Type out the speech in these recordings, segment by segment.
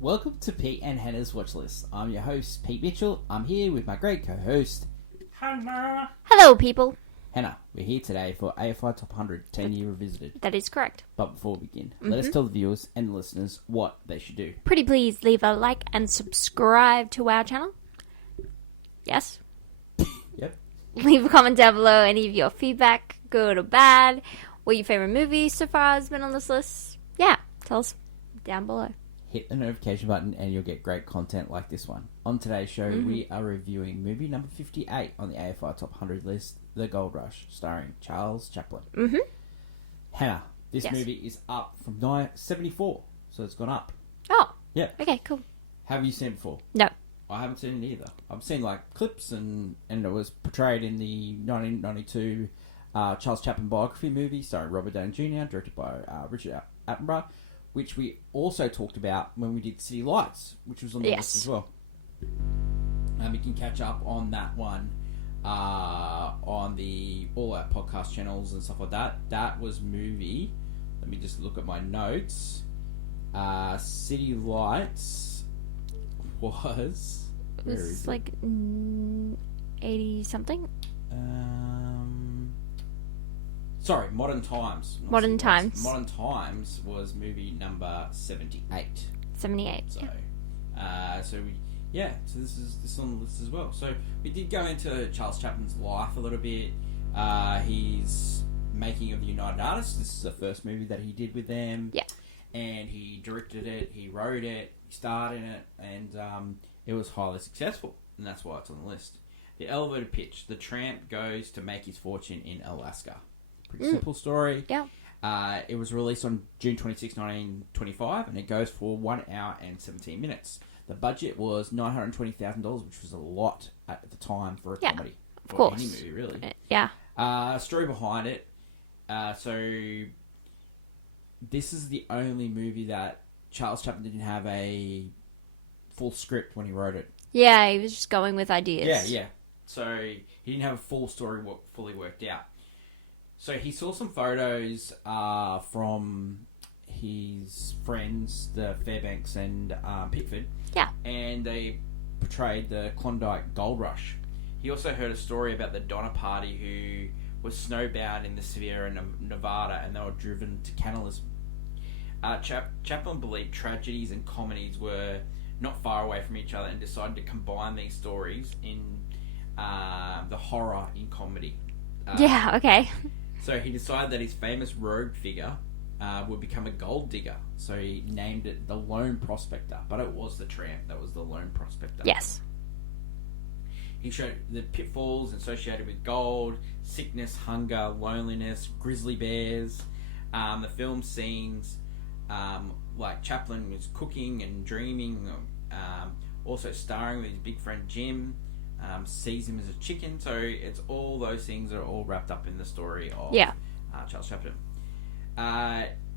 Welcome to Pete and Hannah's Watch List. I'm your host, Pete Mitchell. I'm here with my great co-host, Hannah. Hello, people. Hannah. We're here today for AFI Top 100 10-Year Revisited. That is correct. But before we begin, let us tell the viewers and the listeners what they should do. Pretty please leave a like and subscribe to our channel. Yes? Yep. Leave a comment down below any of your feedback, good or bad. What your favourite movie so far has been on this list. Yeah, tell us down below. Hit the notification button and you'll get great content like this one. On today's show, we are reviewing movie number 58 on the AFI Top 100 list, The Gold Rush, starring Charles Chaplin. Hannah, this movie is up from 1974, so it's gone up. Oh. Yeah. Okay, cool. Have you seen it before? No. I haven't seen it either. I've seen like clips and it was portrayed in the 1992 Charles Chaplin biography movie starring Robert Downey Jr., directed by Richard Attenborough, which we also talked about when we did City Lights, which was on the list as well. We can catch up on that one on all our podcast channels and stuff like that. That was movie. Let me just look at my notes. City Lights was... It was like 80 something. Sorry, Modern Times. Modern Times. Modern Times was movie number 78. 78. So, so this is on the list as well. So we did go into Charles Chaplin's life a little bit. He's making of the United Artists. This is the first movie that he did with them. Yeah. And he directed it, he wrote it, he starred in it, and it was highly successful. And that's why it's on the list. The elevator pitch. The tramp goes to make his fortune in Alaska. Pretty simple story. Yeah. It was released on June 26, 1925, and it goes for 1 hour and 17 minutes. The budget was $920,000, which was a lot at the time for a comedy. Of course. Any movie, really. Yeah. Story behind it. So, this is the only movie that Charles Chaplin didn't have a full script when he wrote it. Yeah, he was just going with ideas. Yeah. So, he didn't have a full story fully worked out. So he saw some photos from his friends, the Fairbanks and Pickford. Yeah. And they portrayed the Klondike Gold Rush. He also heard a story about the Donner Party who was snowbound in the Sierra Nevada and they were driven to cannibalism. Chaplin believed tragedies and comedies were not far away from each other and decided to combine these stories in the horror in comedy. Yeah, okay. So he decided that his famous rogue figure would become a gold digger. So he named it the Lone Prospector. But it was the tramp that was the Lone Prospector. Yes. He showed the pitfalls associated with gold, sickness, hunger, loneliness, grizzly bears. The film scenes like Chaplin was cooking and dreaming. Also starring with his big friend Jim. Sees him as a chicken, so it's all those things are all wrapped up in the story of Charles Chaplin.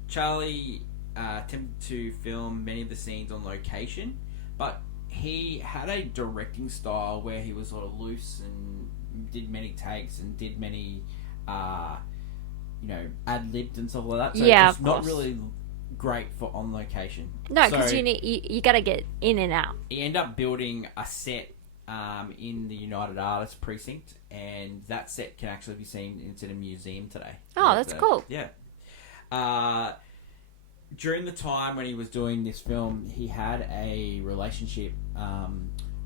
Charlie attempted to film many of the scenes on location, but he had a directing style where he was sort of loose and did many takes and did many, ad-libbed and stuff like that. So it's not really great for on location. No, because you got to get in and out. He ended up building a set in the United Artists precinct, and that set can actually be seen. It's in a museum today. Oh, that's cool. Yeah. During the time when he was doing this film, he had a relationship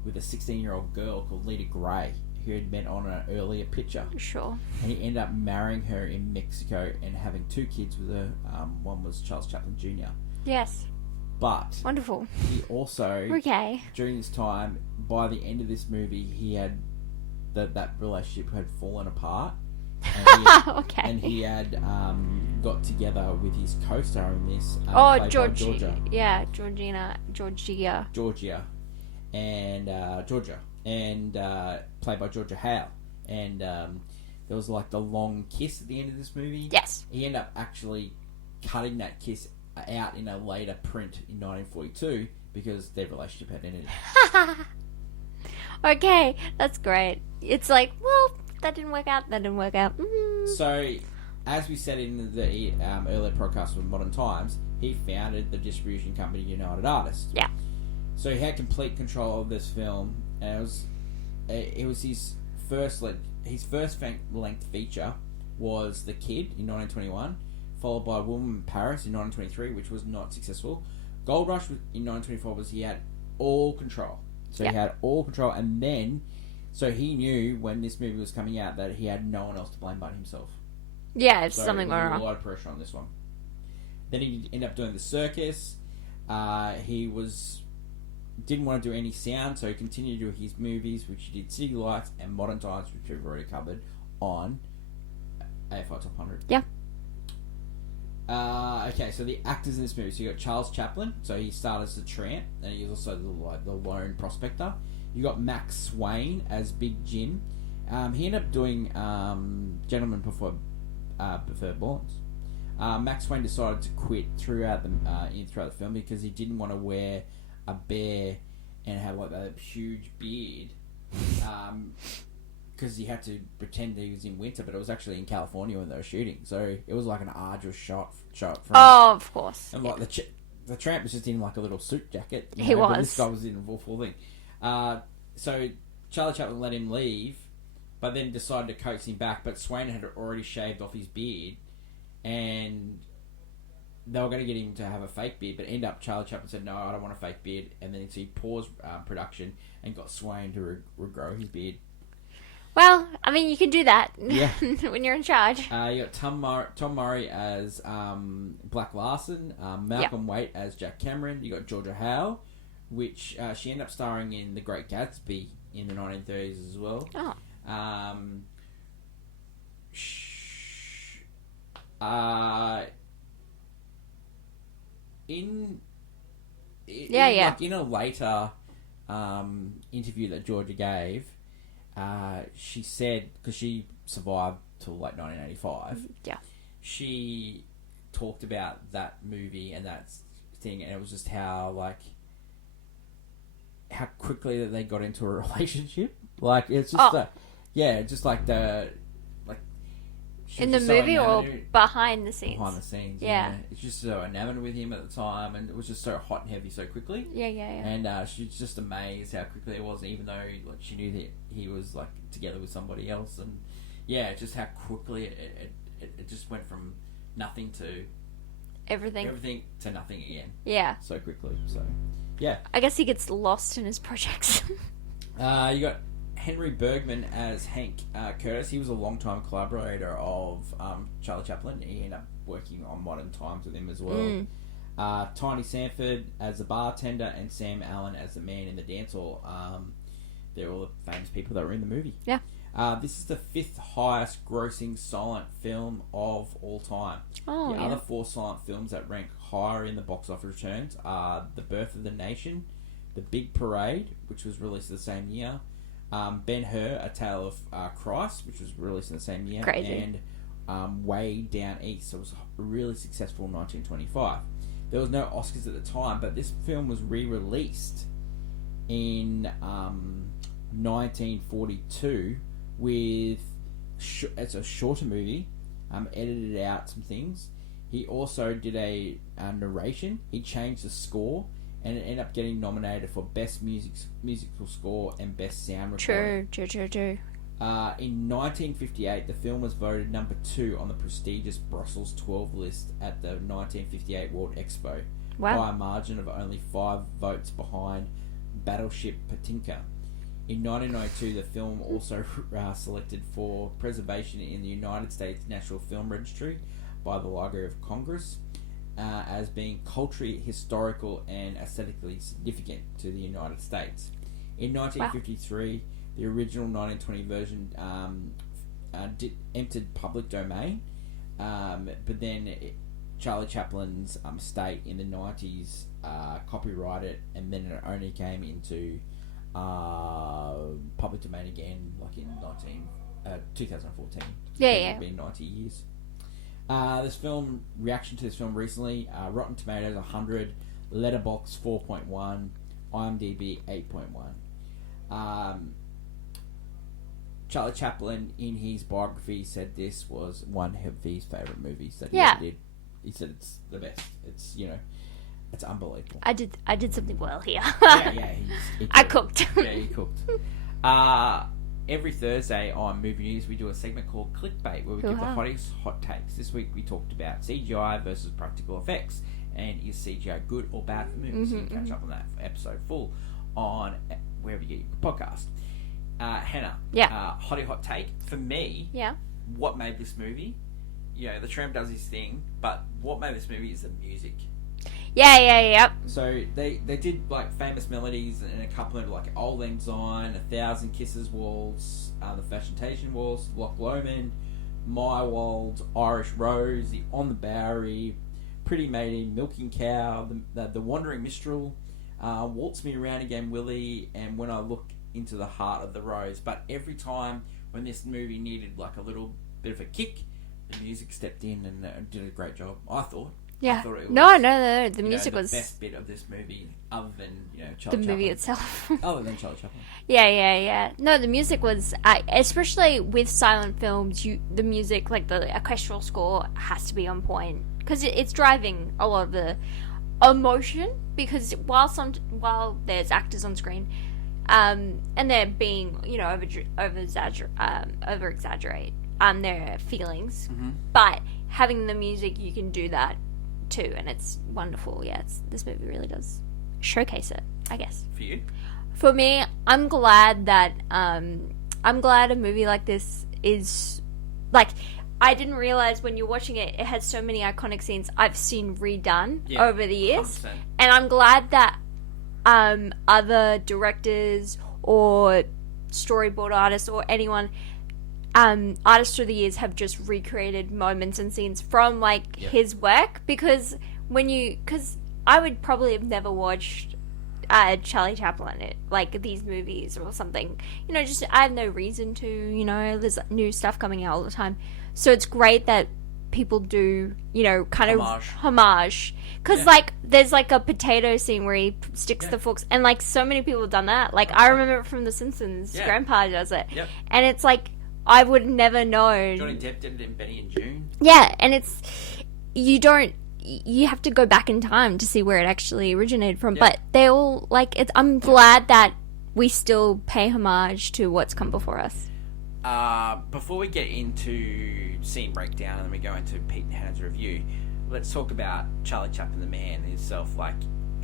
with a 16-year-old girl called Lita Gray, who had met on an earlier picture. Sure. And he ended up marrying her in Mexico and having 2 kids with her. One was Charles Chaplin Jr. Yes. But wonderful. He also during this time, by the end of this movie, he had that relationship had fallen apart. And he had got together with his co-star in this. Georgia. Yeah, Georgia, and played by Georgia Howe. And there was like the long kiss at the end of this movie. Yes. He ended up actually cutting that kiss out in a later print in 1942 because their relationship had ended. Okay, that's great. It's like, well, that didn't work out. So, as we said in the earlier podcast with Modern Times, he founded the distribution company United Artists. Yeah. So he had complete control of this film, and it was his first length feature was The Kid in 1921, followed by Woman in Paris in 1923, which was not successful. Gold Rush in 1924 was he had all control. So he had all control, and then so he knew when this movie was coming out that he had no one else to blame but himself. Yeah, if So something went wrong. A lot of pressure on this one. Then he ended up doing The Circus. He didn't want to do any sound, so he continued to do his movies, which he did City Lights and Modern Times, which we've already covered on AFI Top 100. Yeah. Okay, so the actors in this movie. So you got Charles Chaplin, so he started as a tramp, and he was also the lone prospector. You got Max Swain as Big Jim. He ended up doing Gentlemen Prefer Blondes. Max Swain decided to quit throughout the film because he didn't want to wear a bear and have like that huge beard, because he had to pretend that he was in winter, but it was actually in California when they were shooting, so it was like an arduous shot from. Oh, of course. And like the tramp was just in like a little suit jacket. He was. But this guy was in a full thing. So Charlie Chaplin let him leave, but then decided to coax him back. But Swain had already shaved off his beard, and they were going to get him to have a fake beard, but ended up Charlie Chaplin said, no, I don't want a fake beard, and then so he paused production and got Swain to regrow his beard. Well, I mean, you can do that when you're in charge. You got Tom Murray as Black Larson, Malcolm Waite as Jack Cameron. You got Georgia Howe, which she ended up starring in The Great Gatsby in the 1930s as well. Oh. In a later interview that Georgia gave, she said, because she survived till like 1985, she talked about that movie and that thing, and it was just how quickly that they got into a relationship. Like it's just just like the. In the movie or behind the scenes? Behind the scenes, yeah. It's just so enamored with him at the time, and it was just so hot and heavy so quickly. Yeah. And she's just amazed how quickly it was, even though she knew that he was like together with somebody else, and just how quickly it just went from nothing to everything to nothing again. Yeah. So quickly. So yeah. I guess he gets lost in his projects. You got Henry Bergman as Hank Curtis. He was a long-time collaborator of Charlie Chaplin. He ended up working on Modern Times with him as well. Tiny Sanford as the bartender, and Sam Allen as the man in the dance hall. They're all the famous people that were in the movie. Yeah. This is the 5th highest grossing silent film of all time. Oh, the other 4 silent films that rank higher in the box office returns are The Birth of the Nation, The Big Parade, which was released the same year, Ben-Hur, A Tale of Christ, which was released in the same year. Crazy. And Way Down East. So it was really successful in 1925. There was no Oscars at the time, but this film was re-released in 1942 with... it's a shorter movie, edited out some things. He also did a narration. He changed the score, and it ended up getting nominated for Best Musical Score and Best Sound Recording. True. In 1958, the film was voted number 2 on the prestigious Brussels 12 list at the 1958 World Expo. Wow. By a margin of only 5 votes behind Battleship Potemkin. In 1992, the film also selected for preservation in the United States National Film Registry by the Library of Congress, as being culturally, historical, and aesthetically significant to the United States. In 1953, the original 1920 version entered public domain, but then Charlie Chaplin's estate in the 90s copyrighted it, and then it only came into public domain again, like in 2014. Yeah. It's been 90 years. Reaction to this film recently, Rotten Tomatoes 100, Letterboxd 4.1, IMDb 8.1. Charlie Chaplin, in his biography, said this was one of his favourite movies that he ever did. He said it's the best. It's, It's unbelievable. I did something well here. Yeah. I cooked. Yeah, he cooked. Every Thursday on Movie News, we do a segment called Clickbait, where we give the hottest hot takes. This week, we talked about CGI versus practical effects, and is CGI good or bad for movies? You can catch up on that episode full on wherever you get your podcast. Hannah, hottie hot take for me. Yeah. What made this movie? You know, the tramp does his thing, but what made this movie is the music. Yeah. So they did like famous melodies and a couple of like Old Lang Syne, 1,000 Kisses Waltz, the Fashionation Waltz, Loch Lomond, My Wold, Irish Rose, the On the Bowery, Pretty Maiden, Milking Cow, the Wandering Minstrel, Waltz Me Around Again, Willie, and When I Look Into the Heart of the Rose. But every time when this movie needed like a little bit of a kick, the music stepped in and did a great job, I thought. Yeah. I thought it was, no. The music was the best bit of this movie, other than Charlie the Chaplin. movie itself. Other than Charlie Chaplin. Yeah. No, the music was, especially with silent films. The music, like the orchestral score, has to be on point because it's driving a lot of the emotion. Because while there's actors on screen, and they're being over exaggerate their feelings, but having the music, you can do that too, and it's wonderful. Yeah, this movie really does showcase it, I guess. For you? For me, I'm glad that a movie like this is like, I didn't realize when you're watching it, it had so many iconic scenes I've seen redone over the years, 100%. and I'm glad that other directors or storyboard artists or anyone, artists through the years have just recreated moments and scenes from his work, because I would probably have never watched Charlie Chaplin these movies or something, just I have no reason to, there's new stuff coming out all the time, so it's great that people do kind of homage, because there's a potato scene where he sticks the forks, and so many people have done that, I remember it from The Simpsons. Grandpa does it, and it's I would never know. Johnny Depp did it in Benny and June. Yeah, and you have to go back in time to see where it actually originated from. But they all, I'm glad that we still pay homage to what's come before us. Before we get into scene breakdown and then we go into Pete and Hannah's review, let's talk about Charlie Chaplin, the man himself.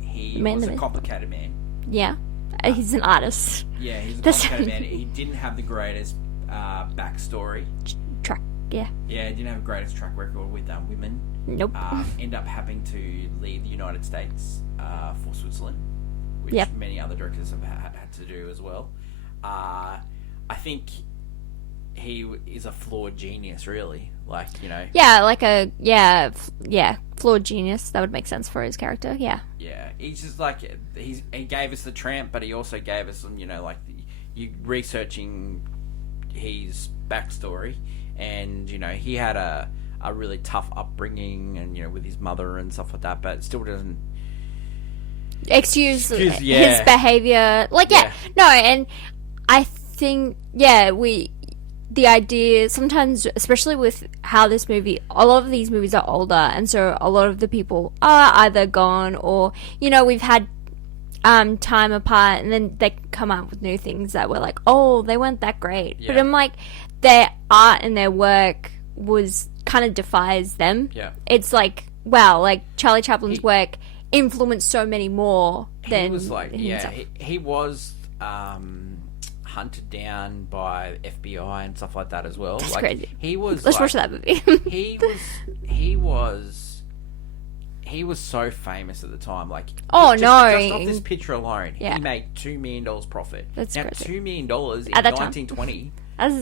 He was a complicated man. Yeah, he's an artist. Yeah, he's a complicated man. He didn't have the greatest backstory. Yeah, he didn't have the greatest track record with women. Nope. End up having to leave the United States for Switzerland, which many other directors have had to do as well. I think he is a flawed genius, really. Flawed genius. That would make sense for his character. Yeah. Yeah, he's just he gave us the tramp, but he also gave us some, you researching his backstory, and he had a really tough upbringing, and with his mother and stuff like that, but it still doesn't excuse his behavior. No, and I think the idea sometimes, especially with how this movie, a lot of these movies are older, and so a lot of the people are either gone or we've had time apart, and then they come up with new things that were they weren't that great. But I'm their art and their work was kind of defies them. Yeah, it's wow, Charlie Chaplin's work influenced so many more than he was he was hunted down by FBI and stuff like that as well. That's crazy. He was. Let's watch that movie. He was so famous at the time. Just off this picture alone, he made $2 million profit. That's crazy. $2 million in 1920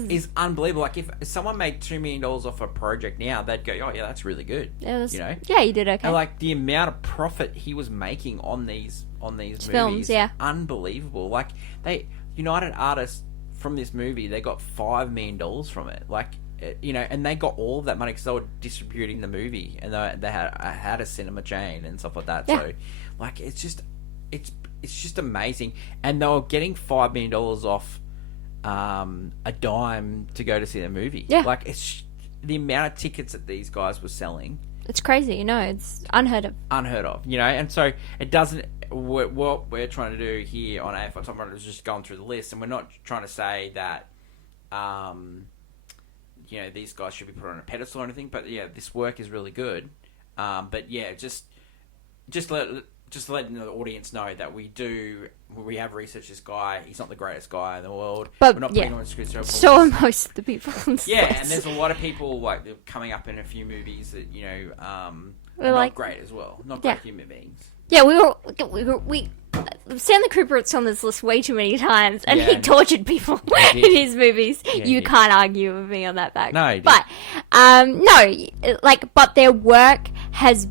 is unbelievable. If someone made $2 million off a project now, they'd go, "Oh yeah, that's really good." Yeah, you did okay. And the amount of profit he was making on these films, movies, unbelievable. United Artists from this movie, they got $5 million from it. And they got all of that money because they were distributing the movie, and they had a cinema chain and stuff like that. Yeah. So, it's just amazing. And they were getting $5 million off a dime to go to see the movie. Yeah. It's the amount of tickets that these guys were selling. It's crazy, it's unheard of. Unheard of, and so it doesn't. What we're trying to do here on AFI Top Runner is just going through the list, and we're not trying to say that, these guys should be put on a pedestal or anything. But yeah, this work is really good. But yeah, just letting the audience know that we have researched this guy. He's not the greatest guy in the world. But we're not putting on Chris Evans. So are most of the people on this Yeah, list. and there's a lot of people like they're coming up in a few movies that are We're not great as well. Not great human beings. Yeah, we Stanley Kubrick's on this list way too many times, and he tortured people in his movies. Yeah, you can't argue with me on that fact. No, he did. But but their work has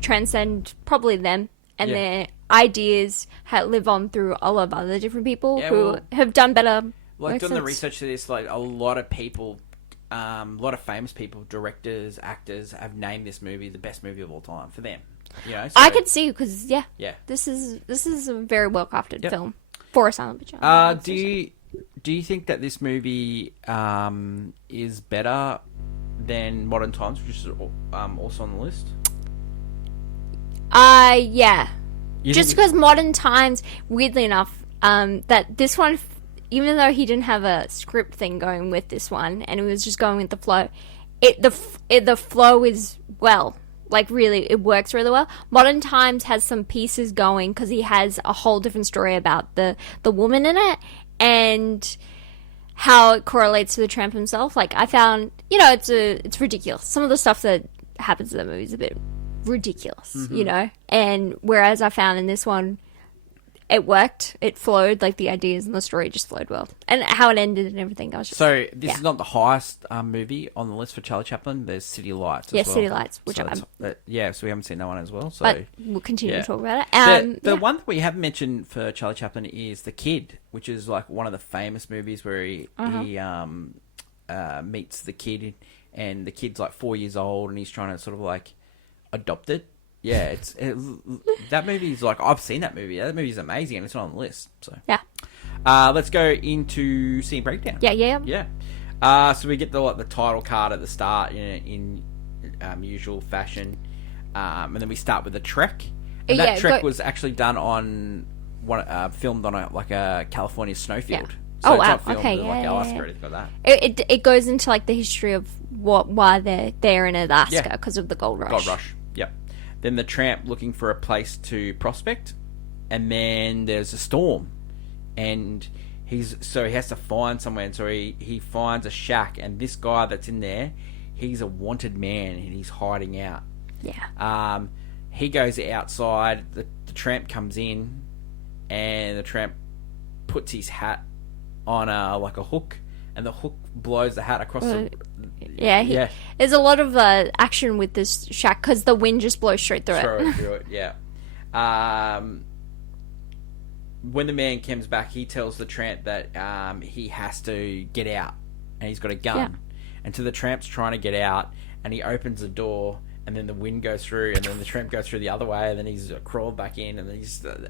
transcended probably them, and their ideas live on through a lot of other different people who have done better. Like doing the research to this, like a lot of people, a lot of famous people, directors, actors, have named this movie the best movie of all time for them. So, I could see because this is a very well crafted film for a silent picture. Do you think that this movie is better than Modern Times, which is also on the list? Yeah. Just because Modern Times, weirdly enough, that this one, even though he didn't have a script thing going with this one, and it was just going with the flow, the flow is really, it works really well. Modern Times has some pieces going because he has a whole different story about the woman in it and how it correlates to the tramp himself. Like, I found, it's ridiculous. Some of the stuff that happens in the movie is a bit ridiculous, and whereas I found in this one it worked, it flowed, like the ideas and the story just flowed well, and how it ended and everything. I was just, so this is not the highest movie on the list for Charlie Chaplin. There's City Lights as well. City Lights, which so we haven't seen that one as well, so but we'll continue to talk about it. The one that we haven't mentioned for Charlie Chaplin is The Kid, which is like one of the famous movies where he meets the kid, and the kid's like 4 years old, and he's trying to sort of like adopt it. Yeah, that movie's like, I've seen that movie. That movie's amazing, and it's not on the list. So yeah, let's go into scene breakdown. Yeah. So we get the title card at the start in usual fashion, and then we start with the trek. And that trek was actually done on filmed on a California snowfield. Yeah. So wow. It's not filmed Okay. in, Yeah. Alaska or anything like that. It goes into like the history of why they're there in Alaska because of the gold rush. Gold rush. Yep. Then the tramp looking for a place to prospect, and then there's a storm, and he has to find somewhere, and so he finds a shack, and this guy that's in there, he's a wanted man, and he's hiding out. Yeah. He goes outside. The tramp comes in, and the tramp puts his hat on a hook, and the hook blows the hat across the. Yeah, there's a lot of action with this shack because the wind just blows straight through it. Yeah. When the man comes back, he tells the tramp that he has to get out, and he's got a gun. Yeah. And so the tramp's trying to get out, and he opens the door, and then the wind goes through, and then the tramp goes through the other way, and then he's crawled back in, and then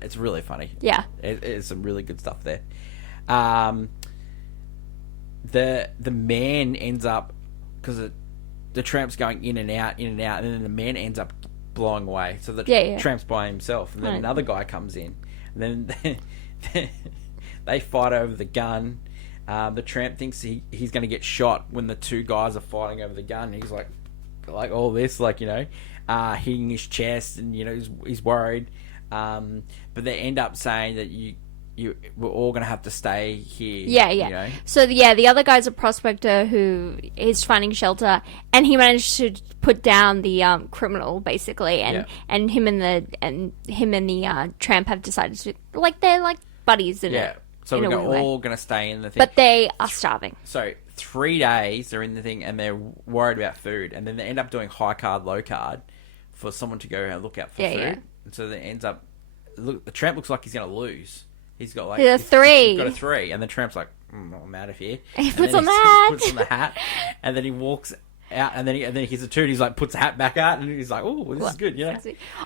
it's really funny. Yeah. It's some really good stuff there. The man ends up, because the tramp's going in and out, and then the man ends up blowing away. So the tramp's by himself, and then another guy comes in, and then they fight over the gun. The tramp thinks he's going to get shot when the two guys are fighting over the gun. He's like all this, hitting his chest, and he's worried. But they end up saying that we're all going to have to stay here. Yeah. So, the other guy's a prospector who is finding shelter, and he managed to put down the criminal, basically, and him and the tramp have decided to, they're like buddies in it. Yeah. So we're all going to stay in the thing. But they are starving. So 3 days they're in the thing, and they're worried about food, and then they end up doing high card, low card for someone to go and look out for food. Yeah. And so it ends up, the tramp looks like he's going to lose. He's got a 3. He's got a 3, and the tramp's like, I'm out of here. He puts on the hat. Puts on the hat, and then he walks out, and then he hears a toot. He's like puts the hat back out, and he's like, "Oh, this is good." You know.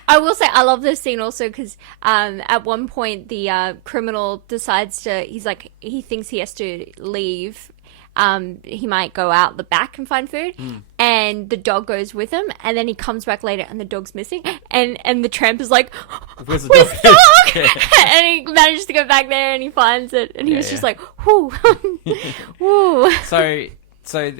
I will say I love this scene also because at one point the criminal decides to. He thinks he has to leave. He might go out the back and find food, and the dog goes with him, and then he comes back later and the dog's missing, and the tramp is like, "Where's the dog?" And he manages to go back there and he finds it, and he was just like, "Whoo, whoo." So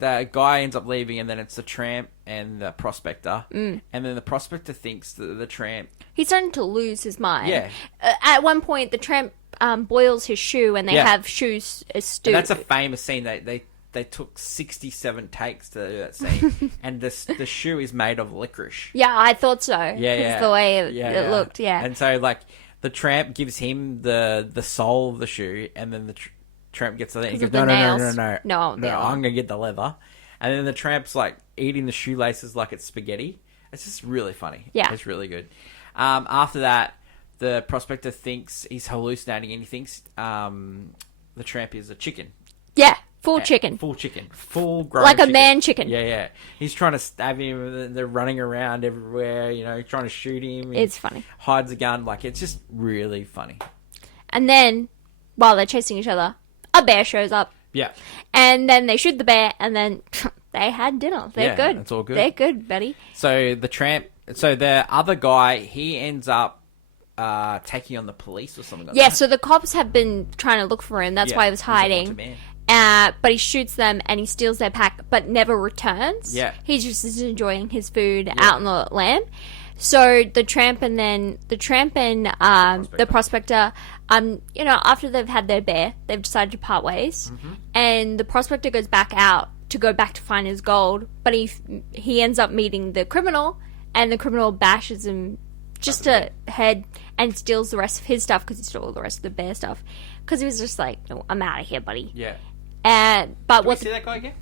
the guy ends up leaving, and then it's the tramp and the prospector, and then the prospector thinks that the tramp. He's starting to lose his mind. Yeah. At one point, the tramp boils his shoe, and they have shoes stew. And that's a famous scene. They took 67 takes to do that scene, and the shoe is made of licorice. Yeah, I thought so. Yeah. The way it looked. Yeah. And so like the tramp gives him the sole of the shoe, and then the tramp gets the thing. He goes, no, I'm gonna get the leather. And then the tramp's like eating the shoelaces like it's spaghetti. It's just really funny. Yeah, it's really good. After that, the prospector thinks he's hallucinating, and he thinks the tramp is a chicken. Yeah, full chicken, full grown, like a chicken. man chicken. Yeah. He's trying to stab him, and they're running around everywhere. You know, trying to shoot him. It's funny. Hides a gun. Like it's just really funny. And then, while they're chasing each other, a bear shows up. Yeah. And then they shoot the bear, and then they had dinner. They're good. It's all good. They're good, buddy. So the other guy, he ends up taking on the police or something like that. Yeah, so the cops have been trying to look for him. That's why he was hiding. But he shoots them and he steals their pack, but never returns. Yeah. He's just enjoying his food out on the land. So the tramp and the prospector, after they've had their bear, they've decided to part ways. Mm-hmm. And the prospector goes back out to find his gold, but he ends up meeting the criminal, and the criminal bashes him just to head and steals the rest of his stuff because he stole all the rest of the bear stuff. Because he was just like, "No, I'm out of here, buddy." Yeah. But Did we see that guy again?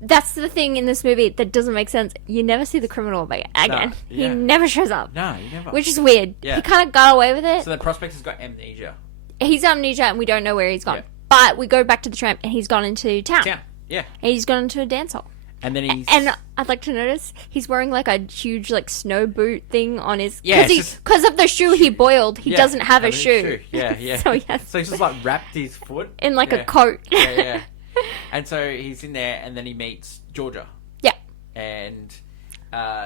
That's the thing in this movie that doesn't make sense. You never see the criminal again. No, He never shows up. No, he never. Which is weird. Yeah. He kind of got away with it. So the prospector's got amnesia. He's amnesia and we don't know where he's gone. Yeah. But we go back to the tramp and he's gone into town. Yeah. And he's gone into a dance hall. And then And I'd like to notice he's wearing like a huge like snow boot thing on his... Yeah. Because of the shoe he boiled, he doesn't have a shoe. Yeah. So he's just like wrapped his foot. In like a coat. Yeah. And so he's in there, and then he meets Georgia. Yeah. And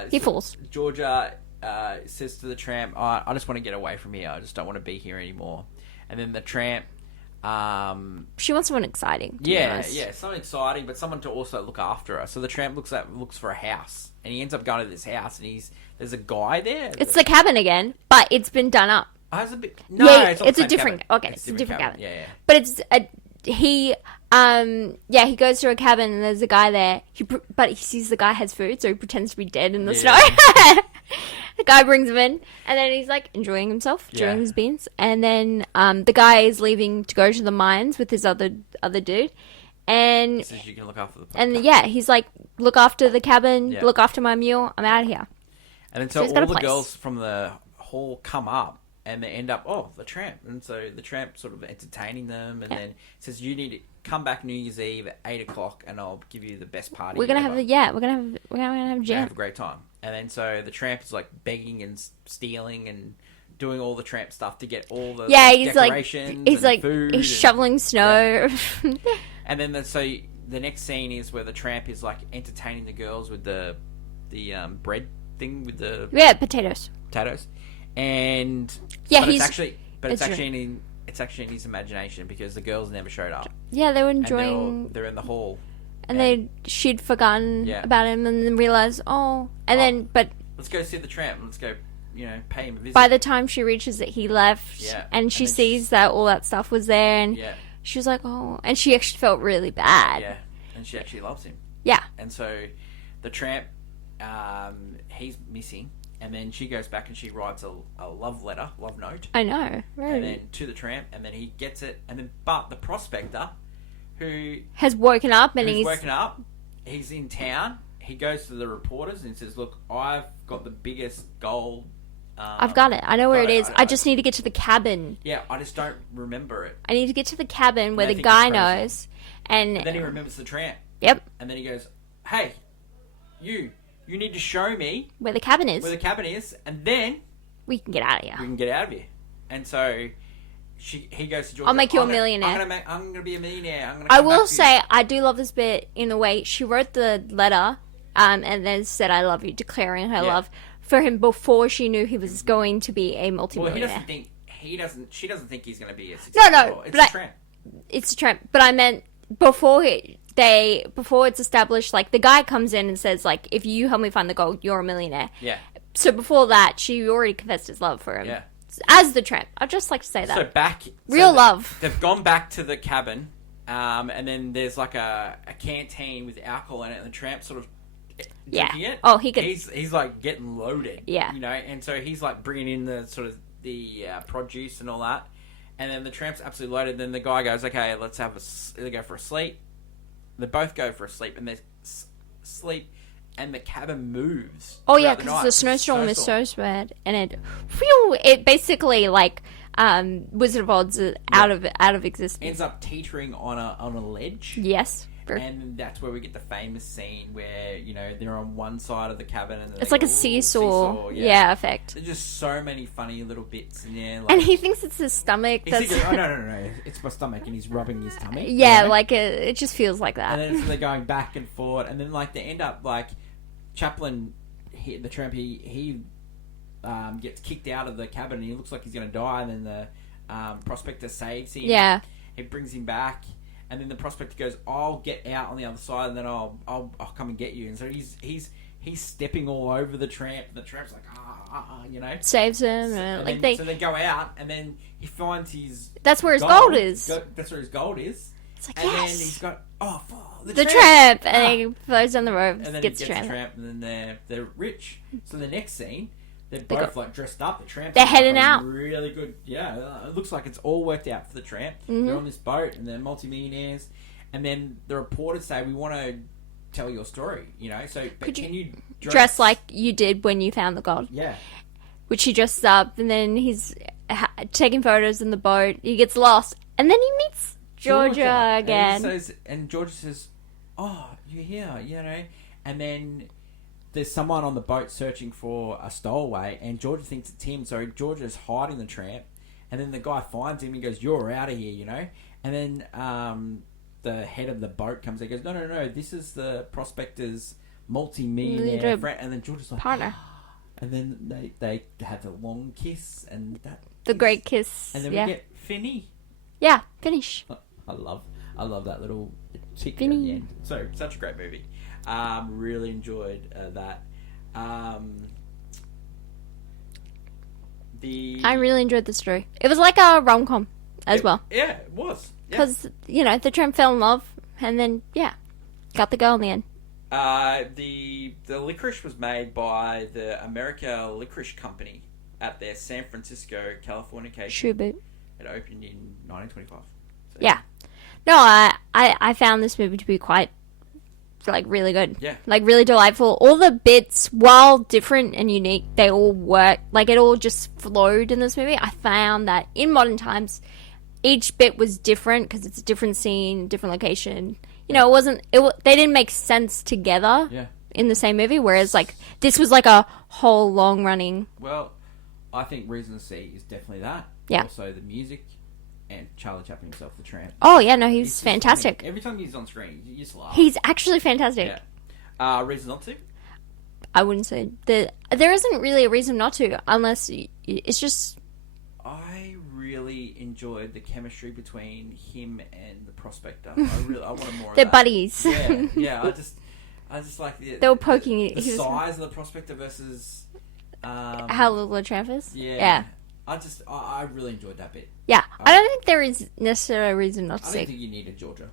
he falls. Georgia says to the tramp, I just want to get away from here. I just don't want to be here anymore. And then the tramp... she wants someone exciting. Yeah, something exciting, but someone to also look after her. So the tramp looks for a house, and he ends up going to this house, and there's a guy there. It's the cabin again, but it's been done up. Oh, it's a bit... it's a different... cabin. Okay, it's a different cabin. Yeah. But it's he goes to a cabin and there's a guy there. But he sees the guy has food, so he pretends to be dead in the snow. The guy brings him in, and then he's like enjoying himself, chewing his beans. And then the guy is leaving to go to the mines with his other dude. And says you can look after the podcast. And he's like, look after the cabin, look after my mule. I'm out of here. And then so all the girls from the hall come up. And they end up, the tramp. And so the tramp sort of entertaining them. And then says, you need to come back New Year's Eve at 8 o'clock and I'll give you the best party. We're going to have jam. We're going to have a great time. And then so the tramp is like begging and stealing and doing all the tramp stuff to get all the decorations and food. He's shoveling snow. Yeah. And then the next scene is where the tramp is like entertaining the girls with the bread thing with the... Yeah, potatoes. And it's actually in his imagination because the girls never showed up. Yeah, they were enjoying. They're in the hall, and she'd forgotten about him, and then realized, but let's go see the tramp. Let's go, pay him a visit. By the time she reaches it, he left, and she sees that all that stuff was there, and she was like, and she actually felt really bad. Yeah, and she actually loves him. Yeah, and so the tramp, he's missing. And then she goes back and she writes a love note. I know. Right. And then to the tramp, and then he gets it. And then, but the prospector, who has woken up he's in town. He goes to the reporters and says, "Look, I've got the biggest gold. I've got it. I know where it is. I just need to get to the cabin. Yeah, I just don't remember it. I need to get to the cabin where the guy knows." And then he remembers the tramp. Yep. And then he goes, hey, you need to show me Where the cabin is. where the cabin is, and then We can get out of we here. can get out of here. And so he goes to Georgia. I'll make you a millionaire. I'm gonna be a millionaire. I will say, I do love this bit in the way she wrote the letter, and then said, "I love you," declaring her love for him before she knew he was going to be a multimillionaire. Well, she doesn't think he's going to be a success. No, It's a tramp. It's a tramp. But I meant before it's established, like, the guy comes in and says, like, if you help me find the gold, you're a millionaire. Yeah. So before that, she already confessed his love for him. Yeah. As the tramp. I'd just like to say that. So love. They've gone back to the cabin, and then there's like a canteen with alcohol in it, and the tramp sort of drinking it. Oh, he could. He's like getting loaded. Yeah. You know, and so he's like bringing in the sort of the produce and all that, and then the tramp's absolutely loaded. Then the guy goes, "Okay, let's they go for a sleep." They both go for a sleep, and they sleep. And the cabin moves. Oh yeah, because the snowstorm is so bad, and it basically like Wizard of Oz out of existence. Ends up teetering on a ledge. Yes, and that's where we get the famous scene where they're on one side of the cabin and it's like a seesaw. Yeah, effect. There's just so many funny little bits in there. And he thinks it's his stomach. Thinking, oh no, it's my stomach, and he's rubbing his tummy. Yeah, like it just feels like that. And then so they're going back and forth, and then like they end up like. Chaplin, the tramp, he gets kicked out of the cabin and he looks like he's going to die. And then the prospector saves him. Yeah, he brings him back, and then the prospector goes, "I'll get out on the other side, and then I'll come and get you." And so he's stepping all over the tramp. And the tramp's like saves him. So they go out, and then he finds his. That's where his gold is. That's where his gold is. It's like, and yes. then he's got the tramp, and he floats down the road, and then gets the tramp, and then they're rich. So the next scene, they're both like dressed up. The tramp, they're heading out. Really good. Yeah, it looks like it's all worked out for the tramp. Mm-hmm. They're on this boat, and they're multimillionaires. And then the reporters say, "We want to tell your story." So can you dress like you did when you found the gold? Yeah. Which he dresses up, and then he's taking photos in the boat. He gets lost, and then he meets Georgia again. And Georgia says, "Oh, you're here," And then there's someone on the boat searching for a stowaway, and Georgia thinks it's him. So Georgia's hiding the tramp, and then the guy finds him and goes, "You're out of here," And then the head of the boat comes and goes, "No, this is the prospector's multi-millionaire friend." And then Georgia's like, partner. And then they have a long kiss, and the great kiss. And then we get Finny. Yeah, finish. I love that little tick at Finny. the end. So such a great movie. Really enjoyed that. I really enjoyed the story. It was like a rom-com as well. Yeah, it was. Because the tramp fell in love, and then got the girl in the end. The licorice was made by the America Licorice Company at their San Francisco, California location. Shoe boot. It opened in 1925. So. Yeah. No, I found this movie to be quite, really good. Yeah. Really delightful. All the bits, while different and unique, they all work. It all just flowed in this movie. I found that in modern times, each bit was different because it's a different scene, different location. They didn't make sense together in the same movie, whereas, this was a whole long-running... Well, I think Reason to See is definitely that. Yeah. Also, the music and Charlie Chaplin himself, the tramp. Oh, yeah, no, he's fantastic. Every time he's on screen, you just laugh. He's actually fantastic. Yeah. Reason not to? I wouldn't say... There isn't really a reason not to, unless it's just... I really enjoyed the chemistry between him and the prospector. I wanted more of They're that. buddies. Yeah. I just like they were poking the size of the prospector versus how little the tramp is. Yeah. I really enjoyed that bit. Yeah, I don't think there is necessarily a reason not to see. I don't think you needed Georgia.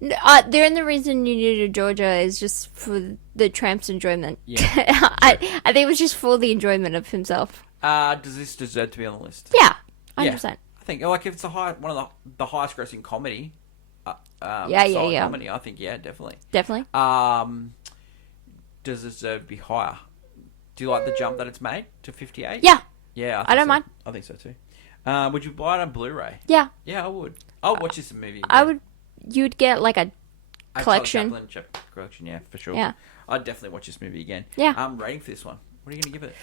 The only reason you needed Georgia is just for the tramp's enjoyment. Yeah. I think it was just for the enjoyment of himself. Does this deserve to be on the list? Yeah, 100%. I think if it's one of the highest grossing comedy. Comedy. I think definitely. Definitely. Does it deserve to be higher? Do you like the jump that it's made to 58? Yeah. Yeah, I don't mind. I think so too. Would you buy it on Blu-ray? Yeah. Yeah, I would. I'll watch this movie. You'd get a collection. Charlie Chaplin collection, yeah, for sure. Yeah. I'd definitely watch this movie again. Yeah. Rating for this one. What are you going to give it?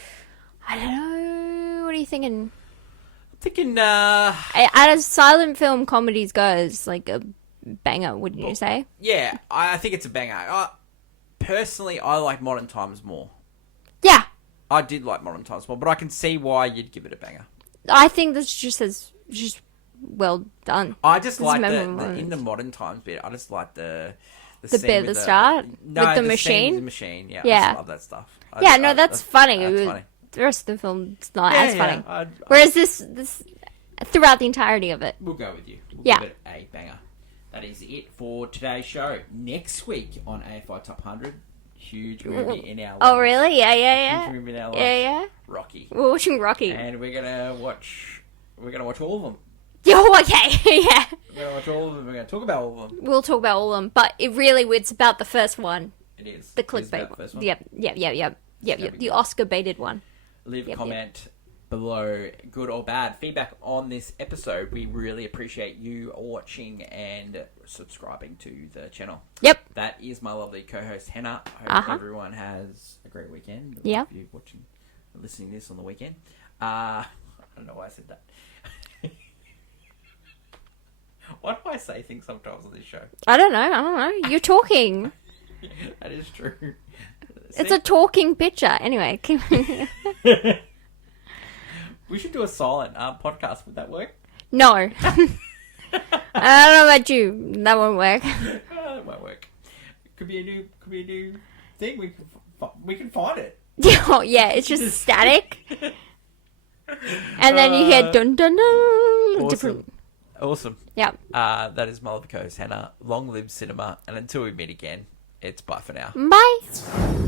I don't know. What are you thinking? I'm thinking, As silent film comedies goes, like a banger, wouldn't you say? yeah, I think it's a banger. Personally, I like Modern Times more. Yeah. I did like Modern Times more, but I can see why you'd give it a banger. I think this just well done. I just It's like memorable in the Modern Times bit. I just like the bit scene at the start with the scene machine. with the machine. Yeah, I Yeah. just love that stuff. That's funny. That's funny. The rest of the film's not Yeah, as funny. yeah, Whereas this throughout the entirety of it. We'll go with you. We'll Yeah. give it a banger. That is it for today's show. Next week on AFI Top 100, huge movie in our lives. Oh really? Yeah. Huge movie in our lives. Yeah. Rocky. We're watching Rocky. And we're gonna watch all of them. Oh, okay. Yeah. We're gonna watch all of them. We're gonna talk about all of them. We'll talk about all of them, but it's about the first one. It is. The It is clickbait about the first one. Yep. The Oscar baited one. Leave a Yep. comment below, good or bad feedback on this episode. We really appreciate you watching and subscribing to the channel. Yep. That is my lovely co-host Hannah. I hope Uh-huh. everyone has a great weekend. Yeah. If you're watching, listening to this on the weekend. I don't know why I said that. Why do I say things sometimes on this show? I don't know. You're talking. That is true. It's a talking picture. Anyway. We should do a silent podcast. Would that work? No. I don't know about you. That won't work. That won't work. Could be a new thing. We can find it. Oh, yeah, it's just static. And then you hear dun dun dun. Awesome. Yeah. That is my lovely co-host Hannah. Long live cinema, and until we meet again, it's bye for now. Bye.